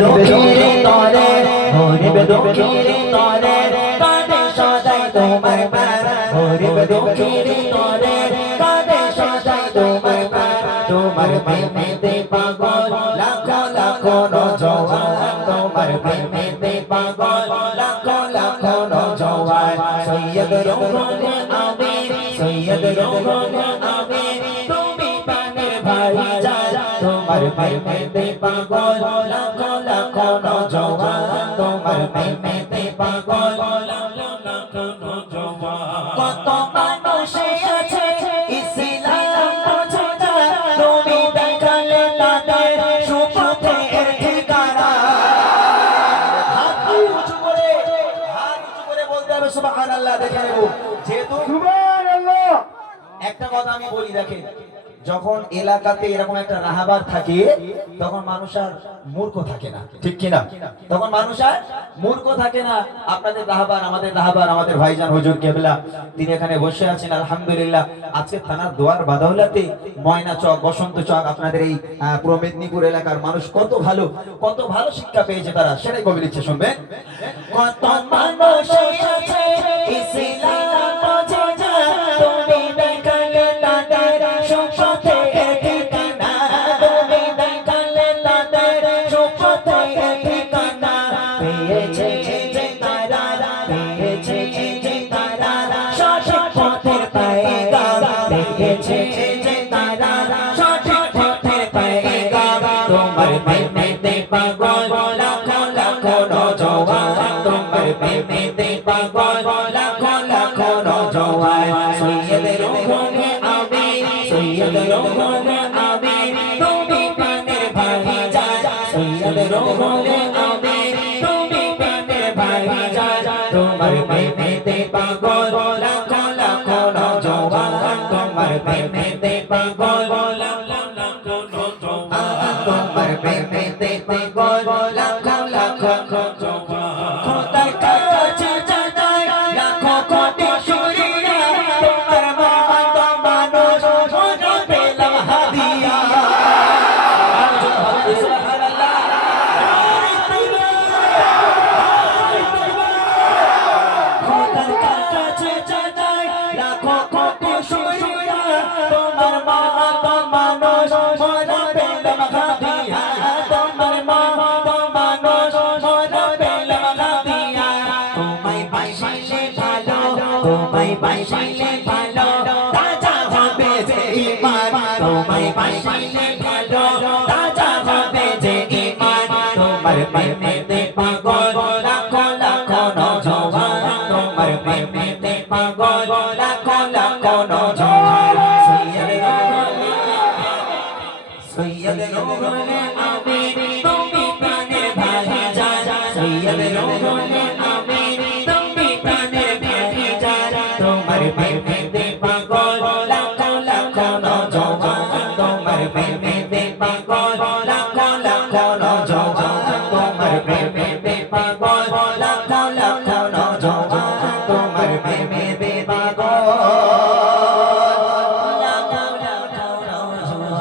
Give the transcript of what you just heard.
দুঃখের তরে গরিব দুঃখের তরে কাঁদে সদাই তোমার প্রাণ গরিব দুঃখের তরে কাঁদে সদাই তোমার প্রাণ তোমার প্রেমেতে পাগল লাখো লাখো নওজওয়ান তোমার প্রেমেতে পাগল লাখো লাখো নওজওয়ান সৈয়দ রোহন আমির সৈয়দ রোহন আমির তুমি প্রাণের ভাইজান তোমার প্রেমেতে পাগল লাখো লাখো নওজওয়ান তোমার প্রেমেতে পাগল লাখো লাখো নওজওয়ান কত মানুষ আছে ইসলাম বোঝে না তুমি দেখালে তাদের সুপথের ঠিকানা হাত উঁচু করে বলতে হবে সুবহানাল্লাহ দেখে নেব যেহেতু সুবহানাল্লাহ একটা কথা আমি বলি দেখেন যখন এলাকাতে এরকম একটা রাহাবার থাকে তখন মানুষ আর মূর্খ থাকে না ঠিক কি না তখন মানুষ আর মূর্খ থাকে না আপনাদের রাহাবার আমাদের ভাইজান হুজুর কেবলা তিনি এখানে বসে আছেন আলহামদুলিল্লাহ আজকে থানার দুয়ার বাদাউলাতে ময়না চক বসন্ত চক আপনাদের এই পুরো মেদিনীপুর এলাকার মানুষ কত ভালো শিক্ষা পেয়েছে তারা সেটাই কবি লিখছে শুনবেন কত মানুষ আছে ইসলাম বোঝে না তুমি দেখালে তাদের সুপথের ঠিকানা তুমি দেখালে তাদের সুপথের ঠিকানা পেয়েছে যে তারা পেয়েছে যে তারা সঠিক পথের পায়গাম পেয়েছে যে তারা সঠিক পথের পায়গাম তোমার প্রেমেতে পাগল লাখো লাখো নওজওয়ান তোমার প্রেমেতে পাগল লাখো লাখো নওজওয়ান সৈয়দ রোহন আমির সৈয়দ রোহন আমির তুমি প্রাণের ভাইজান সৈয়দ রোহন আমির তুমি প্রাণের ভাইজান তোমার প্রেমেতে পাগল লাখো লাখো নওজওয়ান তোমার প্রেমেতে পাগল লাখো লাখো নওজওয়ান তোমার প্রেমেতে পাগল লাখো লাখো নওজওয়ান খোদার কাছে জানাই লাখো কোটি শুকরিয়া তোমার মত মানুষ মনে পেলাম হাদিয়া সুবহানাল্লাহ খোদার কাছে জানাই লাখো কোটি শুকরিয়া তোমার মত মানুষ মনে পেলাম হাদিয়া তোমার মত মানুষ মনে পেলাম হাদিয়া তোমায় পাইলে ভালো তোমায় পাইলে ভালো তাজা হবে যে ঈমান তোমায় পাইলে ভালো তাজা হবে যে ঈমান তোমার প্রেমেতে পাগল লাখো লাখো নওজওয়ান তোমার প্রেমেতে পাগল লাখো লাখো নওজওয়ান সৈয়দ রোহন আমির তুমি প্রাণের ভাইজান সৈয়দ রোহন আমির তুমি প্রাণের ভাইজান তোমার প্রেমেতে পাগল লাখো লাখো নওজওয়ান তোমার প্রেমেতে পাগল লাখো লাখো নওজওয়ান তোমার প্রেমেতে পাগল লাখো লাখো নওজওয়ান তোমার প্রেমেতে পাগল লাখো লাখো নওজওয়ান